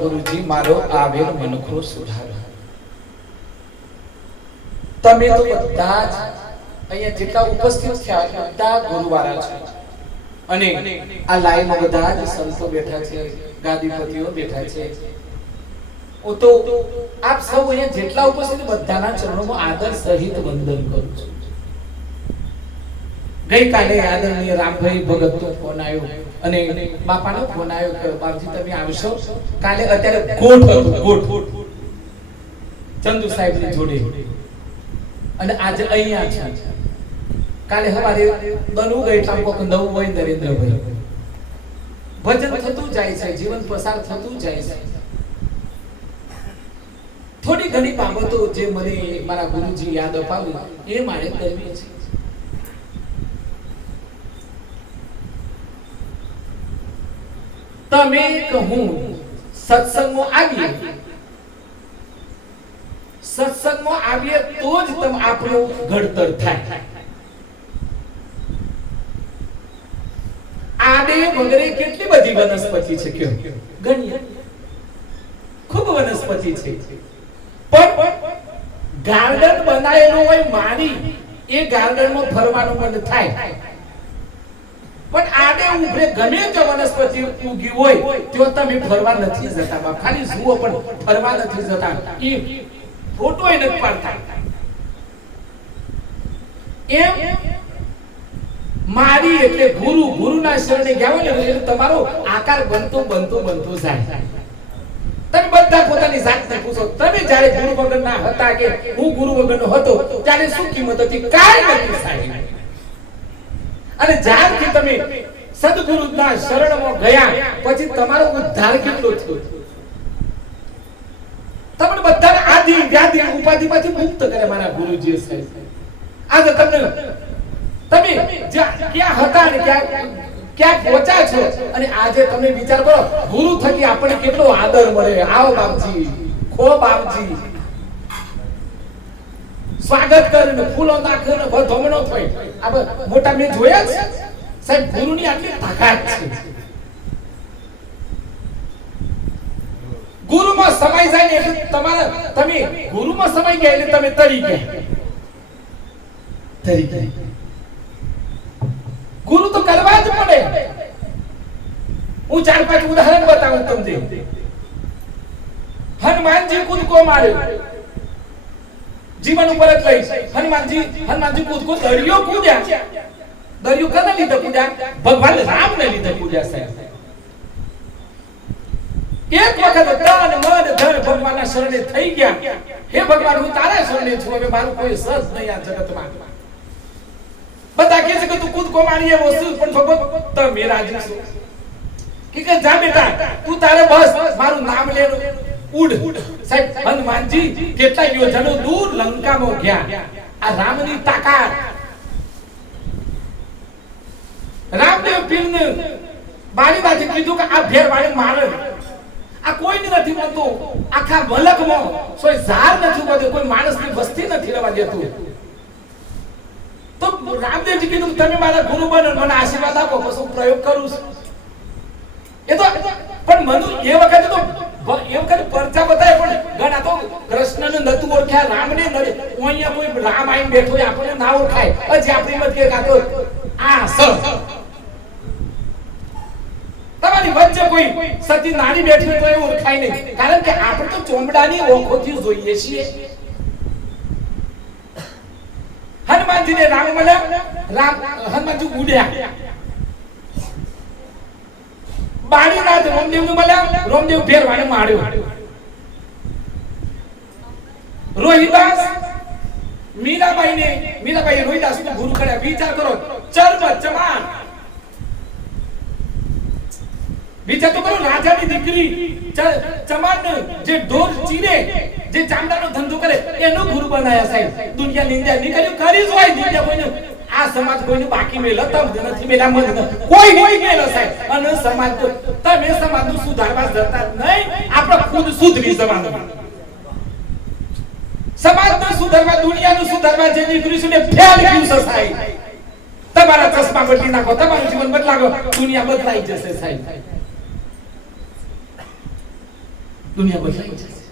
ગુરુજી મારો આવેલ મનખો સુધારો. તમે તો બધા જ અહીંયા જેટલા ઉપસ્થિત થયા બધા ગુરુવાળા છે અને આ લાઈનમાં બધા જ સંતો બેઠા છે, ગાદીપતિઓ બેઠા છે. હું તો આપ સૌ અહીંયા જેટલા ઉપસ્થિત બધાના ચરણોમાં આદર સહિત વંદન કરું છું. ગઈકાલે આદરણીય રામભાઈ ભગતનો ફોન આવ્યો અને બાપાનો ફોન આવ્યો કે બાપજી તમે આવશો. કાલે અત્યારે ગોઠ હતો, ગોઠ ચંદુ સાહેબની જોડે અને આજે અહીંયા છે. કાલે સવારે બનવું ગઈ એટલે કોક નવું હોય નરેન્દ્રભાઈ. ભજન થતું જાય છે, જીવન પસાર થતું જાય છે. થોડી ઘણી બાબતો જે મને મારા ગુરુજી યાદ અપાવી એ મારે કરવી છે. તમે કહું સત્સંગમાં આવીએ, સત્સંગમાં આવીએ તો જ તમ આપણું ઘડતર થાય. આડે વગરે કેટલી બધી વનસ્પતિ છે, કયો ગણ્ય ખૂબ વનસ્પતિ છે. પણ ગાર્ડન બનાવેલો હોય મારી, એ ગાર્ડનમાં ફરવાનું મન થાય. પણ આડે ઉભરે ગમે તે વનસ્પતિ ઉગી હોય તો તમે ફરવા નથી જતા બાપ. ખાલી જુઓ પણ ફરવા નથી જતા. એ ફોટો એ નથી પાડતા. એમ મારી એટલે ગુરુ, ગુરુના શરણે ગયા હોય ને એટલે તમારો આકાર બનતો બનતો બનતો જાય. તમે બધા પોતાની જાતને પૂછો, તમે જ્યારે ગુરુ વગરના હતા કે હું ગુરુ વગરનો હતો ત્યારે શું કિંમત હતી? કાંઈ નથી સાહેબ. અને જ્યારથી તમે સદગુરુના શરણમાં ગયા પછી તમારો ઉદ્ધાર કેટલો થયો. તમને બધાને આદિ વ્યાધિ ઉપાધિમાંથી મુક્ત કરે મારા ગુરુજી સાહેબ. આજે તમને તમે ક્યાં હતા ને ક્યાં પહોંચ્યા છો અને આજે તમે વિચાર કરો ગુરુ થકી આપણને કેટલો આદર મળે. આવો બાપજી, ખો બાપજી, સ્વાગત કરીને ફૂલો નાખીને વધમણો થાય. આ મોટા મેં જોયા છે સાહેબ. ગુરુની આટલી તાકાત છે. ગુરુમાં સમાઈ જાય ને એટલે તમારા તમે ગુરુમાં સમાઈ ગયા એટલે તમે તરી ગયા. તરી ગયા. ગુરુ તો કરવા જ પડે. હું 4-5 ઉદાહરણ બતાવું તમને. હનુમાનજી કૂદકો માર્યો, જીવન ઉપર જ લઈશ. હનુમાનજી કૂદકો દરિયો કૂદ્યા. દરિયો કને લીધે કૂદ્યા? ભગવાન રામને લીધે કૂદ્યા સાહેબ. એક વખત તન મન ધન ભગવાનના શરણે થઈ ગયા. હે ભગવાન હું તારા શરણે છું, હવે મારું કોઈ સજ નહીં આ જગતમાં. બધા કહે છે કે તું કૂદકો મારી એવો શું, પણ ભગવાન તમે રાજી છો કે જા બેટા તું તારે બસ મારું નામ લેનો ઉડ. સાહેબ હનુમાનજી કેટલા યોજનો દૂર લંકામાં ગયા. આ રામની તાકાત. રામદેવ પીરને બાળીમાંથી કીધું કે આ ભેર વાળી મારે. આ કોઈને નથી મળતું. આખા મલકમાં કોઈ ઝાર નથી મળતું, કોઈ માણસની વસ્તી નથી રહેવા દેતું. તો રામદેવજી કીધું તમે મારા ગુરુ બનો, મને આશીર્વાદ આપો, પછી પ્રયોગ કરું છું. એ તો પણ મનુ એ વખતે તો એ વખતે પરચા બતાય પણ ગણા તો કૃષ્ણને નતું ઓળખ્યા, રામને નડે. અહીંયા કોઈ રામ આઈને બેઠો હોય આપણને ના ઓળખાય. હજી આપણી મત કે કાતો આ સ તમારી વચ્ચે કોઈ સતી નાની બેઠી હોય તો એ ઓળખાય નહીં. કારણ કે આપણે તો ચોમડાની ઓખોથી જોઈએ છીએ. હનુમાનજીને રામ મળ્યા, હનુમાનજી ઉડ્યા. બાળીનાથ રામદેવને મળ્યા, રામદેવ ફેરવાને માર્યો. રોહિદાસ મીરાબાઈ રોહિદાસ ને ગુરુ કર્યા. વિચાર કરો, ચર્મ ચમાન. વિચાર તો કરો, રાજાની દીકરી ચમાન જે ઢોર ચીરે, જે ચામડાનો ધંધો કરે એનો ગુરુ બનાયા સાહેબ. દુનિયા નિંદા નીકળ્યું કરી જ હોય. દુનિયા કોઈને આ સમાજ કોઈનું બાકી મેલા તમ નથી મેલા મત કોઈ નહીં મેલા સાહેબ. અને સમાજ તો તમે સમાજનું સુધારવા જતા નહીં, આપણે ખુદ સુધરી જવાનું. સમાજનું સુધારવા, દુનિયાનું સુધારવા જે નીકળ્યું છે ને ફેલ ગયું છે સાહેબ. તમારા ચશ્મા બદલી નાખો, તમારું જીવન બદલાવો, દુનિયા બદલાઈ જશે સાહેબ. દુનિયા બદલાઈ જશે.